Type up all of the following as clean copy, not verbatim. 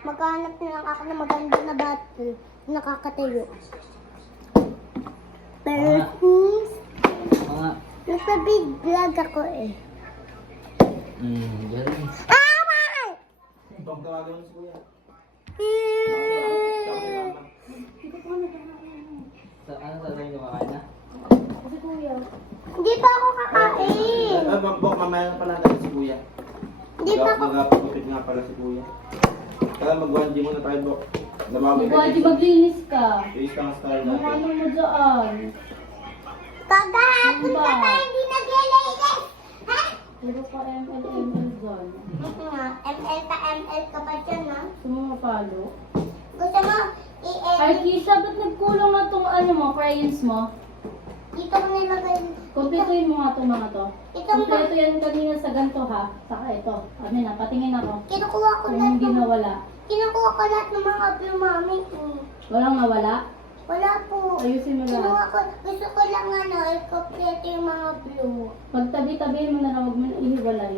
Maghanap na lang ako ng maganda na battle. Nakakatayo. Pero nagpa-big vlog ako eh. Galing. Ibang tawagan mo si Kuya. Ano sasabihin ko kakain na? Si Kuya. Hindi pa ako kakain. Bok, mamaya pa natin si Kuya. Hindi pa ako. Magpapagupit nga pala si Kuya. Kaya mag-1G muna tayo, Bok. Di maglinis ka. Face lang style Ano natin. mo dyan? Kagahapon ka pa hindi naglilinis. Ha? Puro ka ML dyan. Ito nga, ML pa ML ka pa dyan ha? Gusto mo mapalo? Gusto mo Ay, i-edit? Kisha, ba't nagkulang na itong ano mo, crayons mo? Dito ko nilagay. Kompletuhin mo nga itong mga to. Itong Kompleto yan kanina sa ganito ha. Saka ito. Amin na, patingin ako. kinukuha ko Kung lahat hindi ng nawala. kinukuha ko lahat ng mga blue mami. Walang nawala? Wala po. Ayusin mo Kinuha lahat. ko, gusto ko lang i-complete yung mga blue. Pagtabi-tabihin mo na lang, huwag mo na ihiwalay.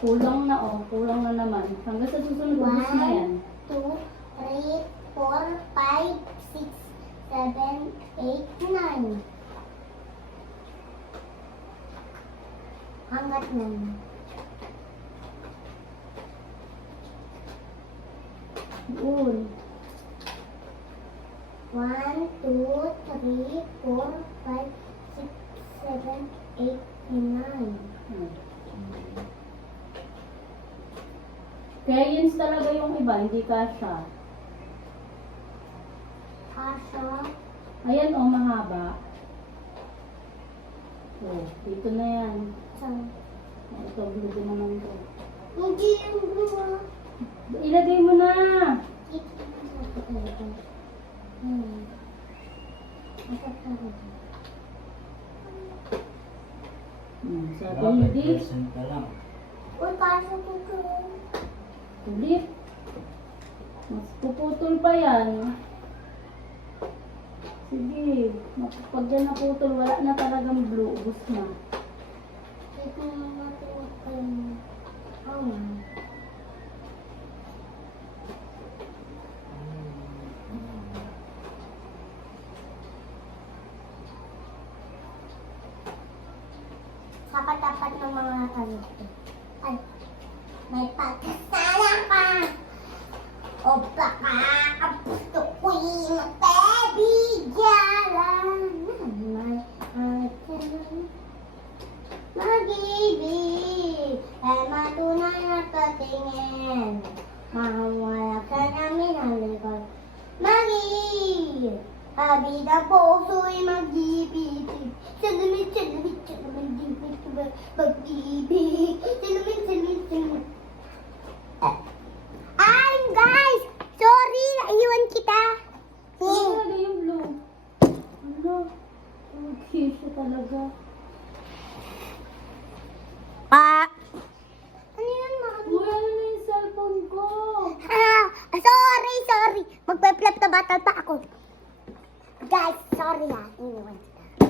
Kulang na oh, kulang na naman. Hanggang sa susunod, ubus na yan. 1, 2, 3, 4, 5, 6, 7, 8, 9. Hanggat 9. Doon. 1, 2, 3, 4, 5, 6, 7, 8, 9. Crayons talaga yung iba, hindi kasha. Kasha. Ayan oh, mahaba. Oh, dito na yan. Saan? Ito, blue din naman to. Hindi yung blue ah. Ilagay mo na! Ito yung blue. Sabi hindi. ka lang. Uy, kasha po ko. Ulit. Mas puputol pa yan. Sige. Pag yan naputol, wala na talagang blue. Ubus na. Ito yung matuwa. Oh. Sa katapat ng mga tanong. Ay, may pagkasala ka. O baka ang puso ko'y mapabigyalan. May atin mag-ibig ay matunay na katingin. Mawala ka namin ang likod. Mag-ibig, habig ang puso'y mag-ibig. Salamit, salamit, salamit, mag-ibig. Salamit, salamit, salamit. Ay, guys! Sorry, naiwan kita. Ano talaga yung blue? Ano? Okay siya talaga. Ano yun, mami? Uy, ano na yung cellphone ko? Sorry. Magpe-flip na battle pa ako. Guys, sorry ha. Iniwan kita.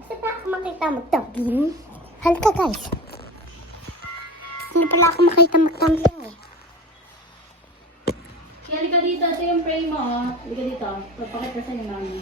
Gusto pa ako makita magtabing? Halika guys. Hindi pala ako makita magtabing eh. Kaya halika dito, ito yung frame mo, oh. Halika dito. Papakita sa'yo, mami.